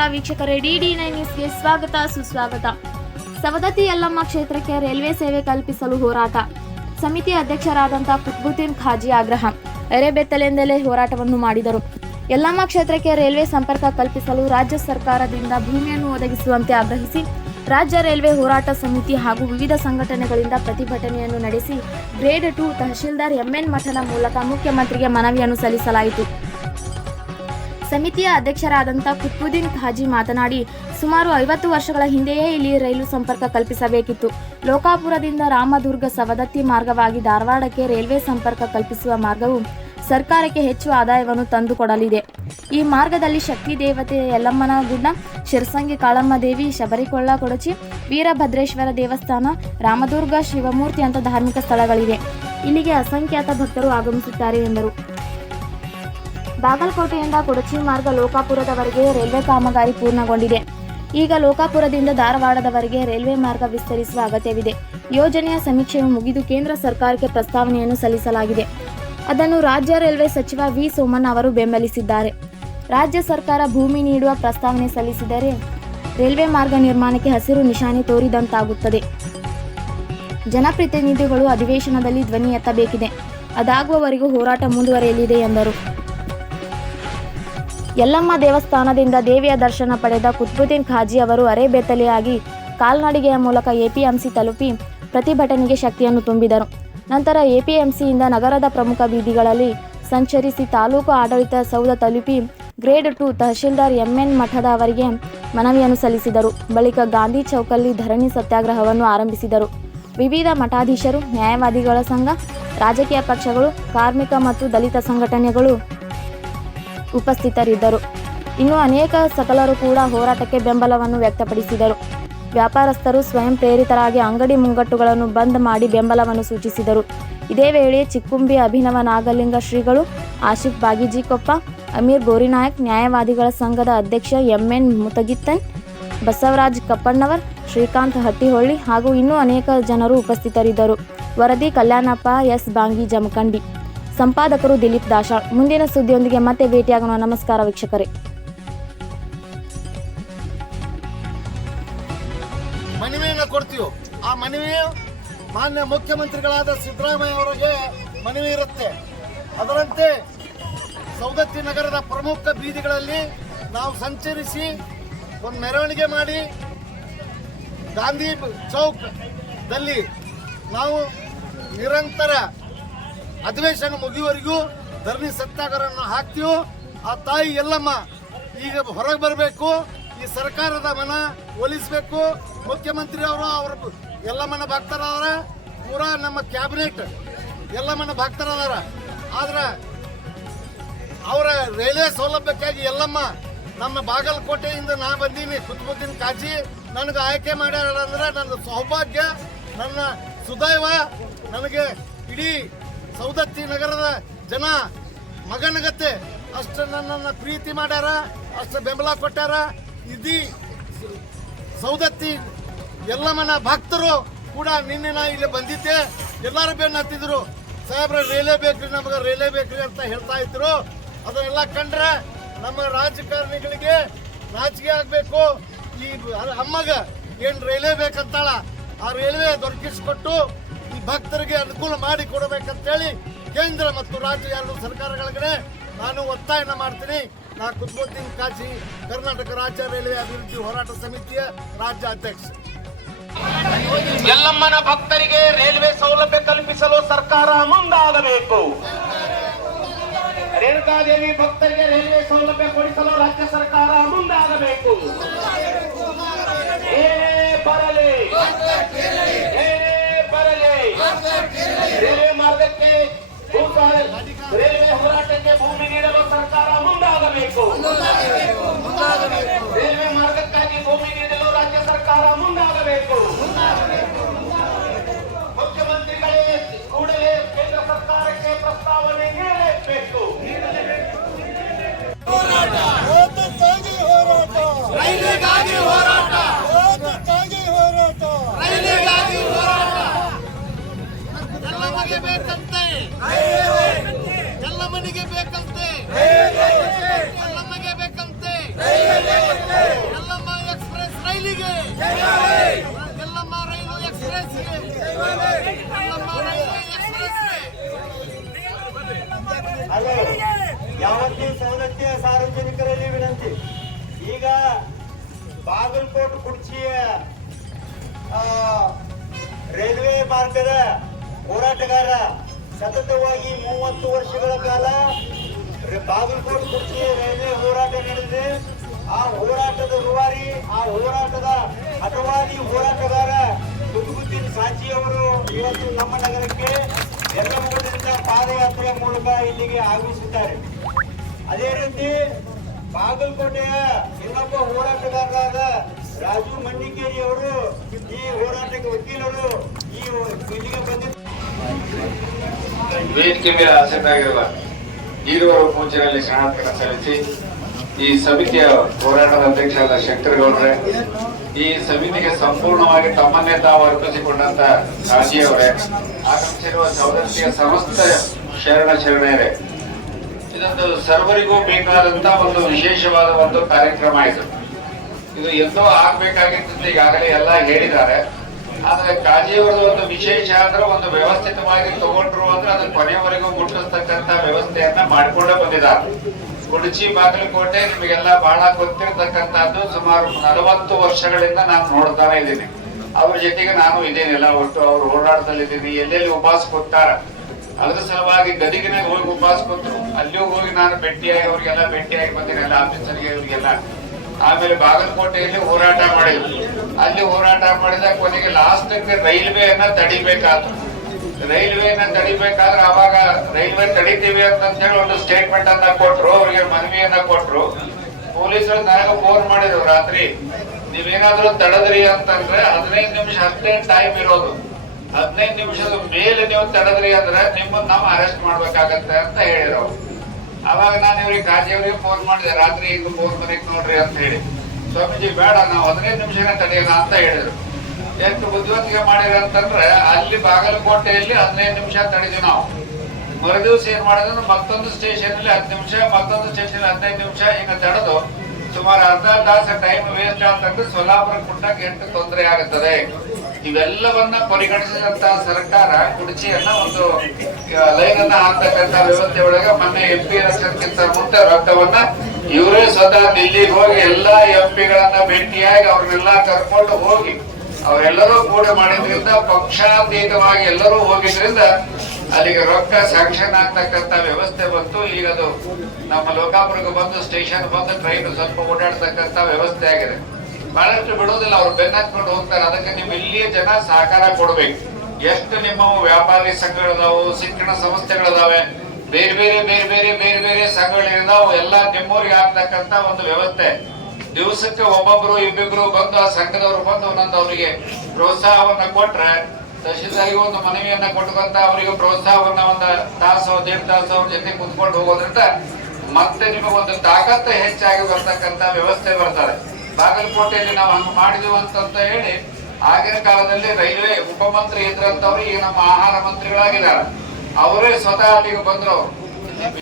ನಮಸ್ಕಾರ ವೀಕ್ಷಕರೇ, D D nine ನ್ಯೂಸ್ಗೆ ಸ್ವಾಗತ, ಸುಸ್ವಾಗತ. ಸವದತ್ತಿ ಯಲ್ಲಮ್ಮ ಕ್ಷೇತ್ರಕ್ಕೆ ರೈಲ್ವೆ ಸೇವೆ ಕಲ್ಪಿಸಲು ಹೋರಾಟ. ಸಮಿತಿ ಅಧ್ಯಕ್ಷರಾದಂಥ ಕುತ್ಬುದ್ದೀನ್ ಖಾಜಿ ಆಗ್ರಹ. ಎರೆಬೆತ್ತಲೆಂದಲೇ ಹೋರಾಟವನ್ನು ಮಾಡಿದರು. ಯಲ್ಲಮ್ಮ ಕ್ಷೇತ್ರಕ್ಕೆ ರೈಲ್ವೆ ಸಂಪರ್ಕ ಕಲ್ಪಿಸಲು ರಾಜ್ಯ ಸರ್ಕಾರದಿಂದ ಭೂಮಿಯನ್ನು ಒದಗಿಸುವಂತೆ ಆಗ್ರಹಿಸಿ, ರಾಜ್ಯ ರೈಲ್ವೆ ಹೋರಾಟ ಸಮಿತಿ ಹಾಗೂ ವಿವಿಧ ಸಂಘಟನೆಗಳಿಂದ ಪ್ರತಿಭಟನೆಯನ್ನು ನಡೆಸಿ, ಗ್ರೇಡ್ ಟು ತಹಶೀಲ್ದಾರ್ ಎಂಎನ್ ಮಠದ ಮೂಲಕ ಮುಖ್ಯಮಂತ್ರಿಗೆ ಮನವಿಯನ್ನು ಸಲ್ಲಿಸಲಾಯಿತು. ಸಮಿತಿಯ ಅಧ್ಯಕ್ಷರಾದಂಥ ಕುತ್ಬುದ್ದೀನ್ ಖಾಜಿ ಮಾತನಾಡಿ, ಸುಮಾರು ಐವತ್ತು ವರ್ಷಗಳ ಹಿಂದೆಯೇ ಇಲ್ಲಿ ರೈಲು ಸಂಪರ್ಕ ಕಲ್ಪಿಸಬೇಕಿತ್ತು. ಲೋಕಾಪುರದಿಂದ ರಾಮದುರ್ಗ ಸವದತ್ತಿ ಮಾರ್ಗವಾಗಿ ಧಾರವಾಡಕ್ಕೆ ರೈಲ್ವೆ ಸಂಪರ್ಕ ಕಲ್ಪಿಸುವ ಮಾರ್ಗವು ಸರ್ಕಾರಕ್ಕೆ ಹೆಚ್ಚು ಆದಾಯವನ್ನು ತಂದುಕೊಡಲಿದೆ. ಈ ಮಾರ್ಗದಲ್ಲಿ ಶಕ್ತಿ ದೇವತೆ ಯಲ್ಲಮ್ಮನ ಗುಡ್ಡ, ಶಿರಸಂಗಿ ಕಾಳಮ್ಮ ದೇವಿ, ಶಬರಿಕೊಳ್ಳ ಕೊಡಚಿ, ವೀರಭದ್ರೇಶ್ವರ ದೇವಸ್ಥಾನ, ರಾಮದುರ್ಗ ಶಿವಮೂರ್ತಿ ಅಂತ ಧಾರ್ಮಿಕ ಸ್ಥಳಗಳಿವೆ. ಇಲ್ಲಿಗೆ ಅಸಂಖ್ಯಾತ ಭಕ್ತರು ಆಗಮಿಸುತ್ತಾರೆ ಎಂದರು. ಬಾಗಲಕೋಟೆಯಿಂದ ಕೊಡಚಿ ಮಾರ್ಗ ಲೋಕಾಪುರದವರೆಗೆ ರೈಲ್ವೆ ಕಾಮಗಾರಿ ಪೂರ್ಣಗೊಂಡಿದೆ. ಈಗ ಲೋಕಾಪುರದಿಂದ ಧಾರವಾಡದವರೆಗೆ ರೈಲ್ವೆ ಮಾರ್ಗ ವಿಸ್ತರಿಸುವ ಅಗತ್ಯವಿದೆ. ಯೋಜನೆಯ ಸಮೀಕ್ಷೆಯು ಮುಗಿದು ಕೇಂದ್ರ ಸರ್ಕಾರಕ್ಕೆ ಪ್ರಸ್ತಾವನೆಯನ್ನು ಸಲ್ಲಿಸಲಾಗಿದೆ. ಅದನ್ನು ರಾಜ್ಯ ರೈಲ್ವೆ ಸಚಿವ ವಿ. ಸೋಮಣ್ಣ ಅವರು ಬೆಂಬಲಿಸಿದ್ದಾರೆ. ರಾಜ್ಯ ಸರ್ಕಾರ ಭೂಮಿ ನೀಡುವ ಪ್ರಸ್ತಾವನೆ ಸಲ್ಲಿಸಿದರೆ ರೈಲ್ವೆ ಮಾರ್ಗ ನಿರ್ಮಾಣಕ್ಕೆ ಹಸಿರು ನಿಶಾನೆ ತೋರಿದಂತಾಗುತ್ತದೆ. ಜನಪ್ರತಿನಿಧಿಗಳು ಅಧಿವೇಶನದಲ್ಲಿ ಧ್ವನಿ ಎತ್ತಬೇಕಿದೆ. ಅದಾಗುವವರೆಗೂ ಹೋರಾಟ ಮುಂದುವರಿಯಲಿದೆ ಎಂದರು. ಯಲ್ಲಮ್ಮ ದೇವಸ್ಥಾನದಿಂದ ದೇವಿಯ ದರ್ಶನ ಪಡೆದ ಕುತ್ಬುದ್ದೀನ್ ಖಾಜಿ ಅವರು ಅರೆಬೆತ್ತಲೆಯಾಗಿ ಕಾಲ್ನಡಿಗೆಯ ಮೂಲಕ ಎಪಿಎಂಸಿ ತಲುಪಿ ಪ್ರತಿಭಟನೆಗೆ ಶಕ್ತಿಯನ್ನು ತುಂಬಿದರು. ನಂತರ ಎಪಿಎಂಸಿಯಿಂದ ನಗರದ ಪ್ರಮುಖ ಬೀದಿಗಳಲ್ಲಿ ಸಂಚರಿಸಿ ತಾಲೂಕು ಆಡಳಿತ ಸೌಧ ತಲುಪಿ ಗ್ರೇಡ್ ಟು ತಹಶೀಲ್ದಾರ್ ಎಂಎನ್ ಮಠದ ಅವರಿಗೆ ಮನವಿಯನ್ನು ಸಲ್ಲಿಸಿದರು. ಬಳಿಕ ಗಾಂಧಿ ಚೌಕಲ್ಲಿ ಧರಣಿ ಸತ್ಯಾಗ್ರಹವನ್ನು ಆರಂಭಿಸಿದರು. ವಿವಿಧ ಮಠಾಧೀಶರು, ನ್ಯಾಯವಾದಿಗಳ ಸಂಘ, ರಾಜಕೀಯ ಪಕ್ಷಗಳು, ಕಾರ್ಮಿಕ ಮತ್ತು ದಲಿತ ಸಂಘಟನೆಗಳು ಉಪಸ್ಥಿತರಿದ್ದರು. ಇನ್ನು ಅನೇಕ ಸಕಲರು ಕೂಡ ಹೋರಾಟಕ್ಕೆ ಬೆಂಬಲವನ್ನು ವ್ಯಕ್ತಪಡಿಸಿದರು. ವ್ಯಾಪಾರಸ್ಥರು ಸ್ವಯಂ ಪ್ರೇರಿತರಾಗಿ ಅಂಗಡಿ ಮುಂಗಟ್ಟುಗಳನ್ನು ಬಂದ್ ಮಾಡಿ ಬೆಂಬಲವನ್ನು ಸೂಚಿಸಿದರು. ಇದೇ ವೇಳೆ ಚಿಕ್ಕುಂಬಿ ಅಭಿನವ ನಾಗಲಿಂಗ ಶ್ರೀಗಳು ಆಶಿಫ್ ಬಾಗಿಜಿಕೊಪ್ಪ, ಅಮೀರ್ ಗೋರಿನಾಯಕ್, ನ್ಯಾಯವಾದಿಗಳ ಸಂಘದ ಅಧ್ಯಕ್ಷ ಎಂಎನ್ ಮುತಗಿತ್ತನ್, ಬಸವರಾಜ್ ಕಪ್ಪಣ್ಣವರ್, ಶ್ರೀಕಾಂತ್ ಹಟ್ಟಿಹೊಳ್ಳಿ ಹಾಗೂ ಇನ್ನೂ ಅನೇಕ ಜನರು ಉಪಸ್ಥಿತರಿದ್ದರು. ವರದಿ ಕಲ್ಯಾಣಪ್ಪ ಎಸ್. ಬಾಂಗಿ ಜಮಖಂಡಿ ಸಂಪಾದಕರು ದಿಲೀಪ್ ದಾಶಾಳ್. ಮುಂದಿನ ಸುದ್ದಿಯೊಂದಿಗೆ ಮತ್ತೆ ಭೇಟಿಯಾಗೋಣ. ನಮಸ್ಕಾರ ವೀಕ್ಷಕರೇ. ಮನವಿಯನ್ನು ಕೊಡ್ತೀವಿ ಆ ಮನವಿ ಮಾನ್ಯ ಮುಖ್ಯಮಂತ್ರಿಗಳಾದ ಸಿದ್ದರಾಮಯ್ಯ ಅವರಿಗೆ ಮನವಿ ಇರುತ್ತೆ. ಅದರಂತೆ ಸೌದತ್ತಿ ನಗರದ ಪ್ರಮುಖ ಬೀದಿಗಳಲ್ಲಿ ನಾವು ಸಂಚರಿಸಿ ಒಂದು ಮೆರವಣಿಗೆ ಮಾಡಿ ಗಾಂಧಿ ಚೌಕ್ದಲ್ಲಿ ನಾವು ನಿರಂತರ ಅಧಿವೇಶನ ಮುಗಿಯುವವರೆಗೂ ಧರಣಿ ಸತ್ಯಾಗ್ರಹವನ್ನು ಹಾಕ್ತೀವೋ, ಆ ತಾಯಿ ಎಲ್ಲಮ್ಮ ಈಗ ಹೊರಗೆ ಬರಬೇಕು, ಈ ಸರ್ಕಾರದ ಮನ ಒಲಿಸಬೇಕು. ಮುಖ್ಯಮಂತ್ರಿ ಅವರು ಅವರ ಎಲ್ಲಮ್ಮನ ಭಕ್ತರಾದ್ರ ಪೂರಾ ನಮ್ಮ ಕ್ಯಾಬಿನೆಟ್ ಎಲ್ಲಮ್ಮನ ಭಕ್ತರಾದಾರ ಆದ್ರೆ ಅವರ ರೈಲ್ವೆ ಸೌಲಭ್ಯಕ್ಕಾಗಿ ಎಲ್ಲಮ್ಮ, ನಮ್ಮ ಬಾಗಲಕೋಟೆಯಿಂದ ನಾ ಬಂದೀನಿ ಕುತ್ಬುದ್ದೀನಿ ಕಾಜಿ. ನನಗೆ ಆಯ್ಕೆ ಮಾಡ್ಯಾರ ಅಂದ್ರೆ ನನ್ನ ಸೌಭಾಗ್ಯ, ನನ್ನ ಸುದೈವ, ನನಗೆ ಇಡೀ ಸೌದತ್ತಿ ನಗರದ ಜನ ಮಗನಗತ್ತೆ. ಅಷ್ಟು ನನ್ನನ್ನು ಪ್ರೀತಿ ಮಾಡ್ಯಾರ, ಅಷ್ಟು ಬೆಂಬಲ ಕೊಟ್ಟಾರ ಇದೀ ಸೌದತ್ತಿ ಎಲ್ಲಮ್ಮನ ಭಕ್ತರು ಕೂಡ ನಿನ್ನೆ ನಾ ಇಲ್ಲಿ ಬಂದಿದ್ದೆ. ಎಲ್ಲರೂ ಬೇನ್ ಹತ್ತಿದ್ರು. ಸಾಹೇಬ್ರ ರೈಲೇ ಬೇಕ್ರಿ, ನಮಗೆ ರೈಲೇ ಬೇಕ್ರಿ ಅಂತ ಹೇಳ್ತಾ ಇದ್ರು. ಅದನ್ನೆಲ್ಲ ಕಂಡ್ರೆ ನಮ್ಮ ರಾಜಕಾರಣಿಗಳಿಗೆ ನಾಚಿಕೆ ಆಗಬೇಕು. ಈ ಅಮ್ಮಗ ಏನು ರೈಲೇ ಬೇಕಂತಾಳ, ಆ ರೈಲ್ವೆ ದೊರಕಿಸಿಕೊಟ್ಟು ಭಕ್ತರಿಗೆ ಅನುಕೂಲ ಮಾಡಿ ಕೊಡಬೇಕಂತೇಳಿ ಕೇಂದ್ರ ಮತ್ತು ರಾಜ್ಯ ಎರಡು ಸರ್ಕಾರಗಳಿಗೆ ನಾನು ಒತ್ತಾಯನ ಮಾಡ್ತೀನಿ. ನಾ ಕುತ್ಬುದ್ದೀನ್ ಕಾಜಿ, ಕರ್ನಾಟಕ ರಾಜ್ಯ ರೈಲ್ವೆ ಅಭಿವೃದ್ಧಿ ಹೋರಾಟ ಸಮಿತಿಯ ರಾಜ್ಯ ಅಧ್ಯಕ್ಷ ಎಲ್ಲಮ್ಮನ ಭಕ್ತರಿಗೆ ರೈಲ್ವೆ ಸೌಲಭ್ಯ ಕಲ್ಪಿಸಲು ಸರ್ಕಾರ ಮುಂದಾಗಬೇಕು. ರೇಣುಕಾದೇವಿ ಭಕ್ತರಿಗೆ ರೈಲ್ವೆ ಸೌಲಭ್ಯ ಕೊಡಿಸಲು ರಾಜ್ಯ ಸರ್ಕಾರ ಮುಂದಾಗಬೇಕು ಏನೇ ಬರಲಿ ಏನೇ ಬರಲಿ ರೈಲ್ವೆ ಮಾರ್ಗಕ್ಕೆ ರೈಲ್ವೆ ಹೋರಾಟಕ್ಕೆ ಭೂಮಿ ನೀಡಲು ಸರ್ಕಾರ ಮುಂದಾಗಬೇಕು. ರೈಲ್ವೆ ಮಾರ್ಗಕ್ಕಾಗಿ ಭೂಮಿ ನೀಡಲು ರಾಜ್ಯ ಸರ್ಕಾರ ಮುಂದಾಗಬೇಕು. ಮುಖ್ಯಮಂತ್ರಿಗಳೇ ಕೂಡಲೇ ಕೇಂದ್ರ ಸರ್ಕಾರಕ್ಕೆ ಪ್ರಸ್ತಾವನೆ ನೀಡಲೇಬೇಕು. ಹೋರಾಟ. ಹೋರಾಟ. ಎಲ್ಲ ಮನೆಗೆ ಬೇಕಂತೆ. ಎಲ್ಲಮ್ಮಗೆ ಬೇಕಂತೆ. ಎಲ್ಲಮ್ಮ ಎಕ್ಸ್ಪ್ರೆಸ್ ರೈಲಿಗೆ. ಎಲ್ಲಮ್ಮ ರೈಲು ಎಕ್ಸ್ಪ್ರೆಸ್ ಎಲ್ಲಮ್ಮ ರೈಲು ಎಕ್ಸ್ಪ್ರೆಸ್ ಯಾವತ್ತೂ ಸೌಲಭ್ಯ ಸಾರ್ವಜನಿಕರಲ್ಲಿ ವಿನಂತಿ. ಈಗ ಬಾಗಲಕೋಟೆ ಕುರ್ಚಿಯ ರೈಲ್ವೆ ಮಾರ್ಗದ ಹೋರಾಟಗಾರ ಸತತವಾಗಿ ಮೂವತ್ತು ವರ್ಷಗಳ ಕಾಲ ಬಾಗಲಕೋಟೆ ಬಾಗಲಕೋಟ್ ಕುರ್ಚಿ ರೈಲ್ವೆ ಹೋರಾಟ ನಡೆದಿದೆ. ಆ ಹೋರಾಟದ ರುವಾರಿ, ಆ ಹೋರಾಟದ ಅಟವಾದಿ ಹೋರಾಟಗಾರ ಕುತುಬುದ್ದೀನ್ ಸಾಚಿ ಅವರು ಇವತ್ತು ನಮ್ಮ ನಗರಕ್ಕೆ ಯಲ್ಲಮಗಡದಿಂದ ಪಾದಯಾತ್ರೆ ಮೂಲಕ ಇಲ್ಲಿಗೆ ಆಗಮಿಸಿದ್ದಾರೆ ಅದೇ ರೀತಿ ಬಾಗಲಕೋಟೆಯ ಇನ್ನೊಬ್ಬ ಹೋರಾಟಗಾರರಾದ ರಾಜು ಮಣ್ಣಿಕೇರಿ ಅವರು ಈ ಹೋರಾಟಕ್ಕೆ ವಕೀಲರು ಈ ಇಲ್ಲಿಗೆ ಬಂದಿದ್ದಾರೆ. ವೇದಿಕೆ ಮೇಲೆ ಆಸಕ್ತರಾಗಿರುವ ಈರುವರು ಪೂಜೆಯಲ್ಲಿ ಶರಣಾರ್ಥನ ಸಲ್ಲಿಸಿ ಈ ಸಮಿತಿಯ ಹೋರಾಟದ ಅಧ್ಯಕ್ಷರಾದ ಶಂಕರ್ ಗೌಡ್ರೆ ಈ ಸಮಿತಿಗೆ ಸಂಪೂರ್ಣವಾಗಿ ತಮ್ಮನ್ನೇ ತಾವು ಅರ್ಪಿಸಿಕೊಂಡಂತ ರಾಜಿಯವರೇ ಆಗಮಿಸಿರುವ ಸೌದರ್ಶಿಯ ಸಮಸ್ತ ಶರಣ ಶರಣೆಯರೇ ಇದೊಂದು ಸರ್ವರಿಗೂ ಬೇಕಾದಂತ ಒಂದು ವಿಶೇಷವಾದ ಒಂದು ಕಾರ್ಯಕ್ರಮ ಇದು. ಇದು ಎಂದೋ ಆಗ್ಬೇಕಾಗಿತ್ತು, ಈಗಾಗಲೇ ಎಲ್ಲ ಹೇಳಿದ್ದಾರೆ. ಆದ್ರೆ ಕಾಜಿಯವರದ್ದು ಒಂದು ವಿಶೇಷ ಅಂದ್ರೆ ಒಂದು ವ್ಯವಸ್ಥಿತವಾಗಿ ತಗೊಂಡ್ರು ಅಂದ್ರೆ ಅದನ್ನ ಕೊನೆಯವರೆಗೂ ಮುಟ್ಟಿಸ್ತಕ್ಕಂತ ವ್ಯವಸ್ಥೆಯನ್ನ ಮಾಡಿಕೊಂಡೇ ಬಂದಿದ್ದಾರೆ. ಕುಡಚಿ ಬಾಗಲಕೋಟೆ ನಿಮಗೆಲ್ಲ ಬಹಳ ಗೊತ್ತಿರತಕ್ಕಂತದ್ದು ಸುಮಾರು ನಲವತ್ತು ವರ್ಷಗಳಿಂದ ನಾನು ನೋಡ್ತಾನೆ ಇದ್ದೀನಿ. ಅವ್ರ ಜೊತೆಗೆ ನಾನು ಇದೇನಿಲ್ಲ ಒಟ್ಟು ಅವ್ರು ಓಡಾಟದಲ್ಲಿದ್ದೀನಿ ಎಲ್ಲೆಲ್ಲಿ ಉಪವಾಸ ಕೊಡ್ತಾರ? ಅದ್ರ ಸಲುವಾಗಿ ಗದಿಗಿನಾಗ ಹೋಗಿ ಉಪವಾಸ ಕೊಟ್ಟರು ಅಲ್ಲಿಯೂ ಹೋಗಿ ನಾನು ಭೇಟಿಯಾಗಿ, ಅವ್ರಿಗೆಲ್ಲ ಭೇಟಿಯಾಗಿ ಬಂದಿರಲ್ಲ ಆಫೀಸರ್ಗೆ ಇವ್ರಿಗೆಲ್ಲ. ಆಮೇಲೆ ಬಾಗಲಕೋಟೆಯಲ್ಲಿ ಹೋರಾಟ ಮಾಡಿದ್ರು. ಅಲ್ಲಿ ಹೋರಾಟ ಮಾಡಿದ ಕೊನೆಗೆ ಲಾಸ್ಟ್ ರೈಲ್ವೆಯನ್ನ ತಡಿಬೇಕಾದ್ರು. ರೈಲ್ವೆಯನ್ನ ತಡಿಬೇಕಾದ್ರೆ ಅವಾಗ ರೈಲ್ವೆ ತಡಿತೀವಿ ಅಂತ ಹೇಳಿ ಒಂದು ಸ್ಟೇಟ್ಮೆಂಟ್ ಅನ್ನ ಕೊಟ್ರು, ಅವ್ರಿಗೆ ಮನವಿಯನ್ನ ಕೊಟ್ರು. ಪೊಲೀಸರು ನನಗೆ ಫೋನ್ ಮಾಡಿದ್ರು, ರಾತ್ರಿ, ನೀವೇನಾದ್ರೂ ತಡದ್ರಿ ಅಂತಂದ್ರೆ ಹದಿನೈದು ನಿಮಿಷ ಅಷ್ಟೇ ಟೈಮ್ ಇರೋದು. ಹದಿನೈದು ನಿಮಿಷದ ಮೇಲೆ ನೀವು ತಡದ್ರಿ ಅಂದ್ರೆ ನಿಮ್ಮನ್ನ ನಾವು ಅರೆಸ್ಟ್ ಮಾಡ್ಬೇಕಾಗತ್ತೆ ಅಂತ ಅವ್ರು. ಅವಾಗ ನಾನು ಇವ್ರಿಗೆ ಕಾಜಿಯವರಿಗೆ ಫೋನ್ ಮಾಡಿದೆ, ರಾತ್ರಿ ಈಗ ಫೋನ್ ಮನೆಗೆ ನೋಡ್ರಿ ಅಂತ ಹೇಳಿ. ಸ್ವಾಮೀಜಿ, ಬೇಡ, ನಾವು ಹದಿನೈದು ನಿಮಿಷನೇ ತಡೆಯೋಣ ಅಂತ ಹೇಳಿದ್ರು. ಎಷ್ಟು ಬುದ್ಧಿವಂತಿಕೆ ಮಾಡಿರ ಅಂತಂದ್ರೆ, ಅಲ್ಲಿ ಬಾಗಲಕೋಟೆಯಲ್ಲಿ ಹದಿನೈದು ನಿಮಿಷ ತಡೆದ್ವಿ ನಾವು. ಮರುದಿವ್ಸ ಏನ್ ಮಾಡಿದ್ರು ಮತ್ತೊಂದು ಸ್ಟೇಷನ್ ಅಲ್ಲಿ ಹತ್ತು ನಿಮಿಷ, ಮತ್ತೊಂದು ಸ್ಟೇಷನ್ ಹದಿನೈದು ನಿಮಿಷ ಹಿಂಗ ತಡೆದು ಸುಮಾರು ಅರ್ಧ ತಾಸ ಟೈಮ್ ವೇಸ್ಟ್ ಅಂತಂದ್ರೆ ಸೊಲ್ಲಾಪುರ ಕುಟ್ಟಕ್ಕೆ ಎಂಟು ತೊಂದರೆ ಆಗುತ್ತದೆ. ಇವೆಲ್ಲವನ್ನ ಪರಿಗಣಿಸಿದಂತ ಸರ್ಕಾರ ಕುರ್ಚಿಯನ್ನ ಒಂದು ಲೈನ್ ಅನ್ನ ಹಾಕ್ತಕ್ಕಂತ ವ್ಯವಸ್ಥೆ ಒಳಗೆ ಮೊನ್ನೆ ಎಂ ಪಿ ಎಸ್ಕಿಂತ ಮುಂದೆ ರಕ್ತವನ್ನ ಇವರೇ ಸ್ವತಃ ದಿಲ್ಲಿಗೆ ಹೋಗಿ ಎಲ್ಲಾ ಎಂ ಪಿಗಳನ್ನ ಭೇಟಿಯಾಗಿ ಅವ್ರನ್ನೆಲ್ಲಾ ಕರ್ಕೊಂಡು ಹೋಗಿ ಅವರೆಲ್ಲರೂ ಕೂಡ ಮಾಡಿದ್ರಿಂದ ಪಕ್ಷಾತೀತವಾಗಿ ಎಲ್ಲರೂ ಹೋಗಿದ್ರಿಂದ ಅಲ್ಲಿಗೆ ರೊಕ್ಕ ಸ್ಯಾಂಕ್ಷನ್ ಆಗ್ತಕ್ಕಂತ ವ್ಯವಸ್ಥೆ ಬಂತು. ಈಗ ಅದು ನಮ್ಮ ಲೋಕಾಪುರಕ್ಕೆ ಬಂದು ಸ್ಟೇಷನ್ ಬಂದು ಟ್ರೈನ್ ಸ್ವಲ್ಪ ಓಡಾಡ್ತಕ್ಕಂತ ವ್ಯವಸ್ಥೆ ಆಗಿದೆ. ಬಹಳಷ್ಟು ಬಿಡೋದಿಲ್ಲ ಅವ್ರು ಬೆನ್ನತ್ಕೊಂಡು ಹೋಗ್ತಾರೆ. ಅದಕ್ಕೆ ನೀವು ಇಲ್ಲಿಯ ಜನ ಸಹಕಾರ ಕೊಡ್ಬೇಕು. ಎಷ್ಟು ನಿಮ್ಮ ವ್ಯಾಪಾರಿ ಸಂಘಗಳಿದಾವು, ಶಿಕ್ಷಣ ಸಂಸ್ಥೆಗಳಿದಾವೆ, ಬೇರೆ ಬೇರೆ ಬೇರೆ ಬೇರೆ ಬೇರೆ ಬೇರೆ ಸಂಘಗಳಿದಾವು, ಎಲ್ಲ ನಿಮ್ಮೂರಿಗೆ ಆಗ್ತಕ್ಕಂತ ಒಂದು ವ್ಯವಸ್ಥೆ. ದಿವಸಕ್ಕೆ ಒಬ್ಬೊಬ್ರು, ಇಬ್ಬಿಬ್ರು ಬಂದು ಆ ಸಂಘದವರು ಬಂದು ಒಂದೊಂದು ಅವರಿಗೆ ಪ್ರೋತ್ಸಾಹವನ್ನ ಕೊಟ್ರೆ, ತಹಶೀಲ್ದಾರಿಗೆ ಒಂದು ಮನವಿಯನ್ನ ಕೊಟ್ಕೊಂತ ಅವರಿಗೆ ಪ್ರೋತ್ಸಾಹವನ್ನ ಒಂದು ತಾಸು ದೇಡ್ ತಾಸು ಅವ್ರ ಜೊತೆ ಕುತ್ಕೊಂಡು ಹೋಗೋದ್ರಿಂದ ಮತ್ತೆ ನಿಮಗೊಂದು ತಾಕತ್ತು ಹೆಚ್ಚಾಗಿ ಬರ್ತಕ್ಕಂತ ವ್ಯವಸ್ಥೆ ಬರ್ತದೆ. ಬಾಗಲಕೋಟೆಯಲ್ಲಿ ನಾವು ಹಂಗೆ ಮಾಡಿದೆವು ಅಂತಂತ ಹೇಳಿ ಆಗಿನ ಕಾಲದಲ್ಲಿ ರೈಲ್ವೆ ಉಪಮಂತ್ರಿ ಇದ್ರಂತವ್ರು ಈಗ ನಮ್ಮ ಆಹಾರ ಮಂತ್ರಿಗಳಾಗಿದ್ದಾರೆ. ಅವರೇ ಸ್ವತಃ ಅಲ್ಲಿಗೆ ಬಂದ್ರು.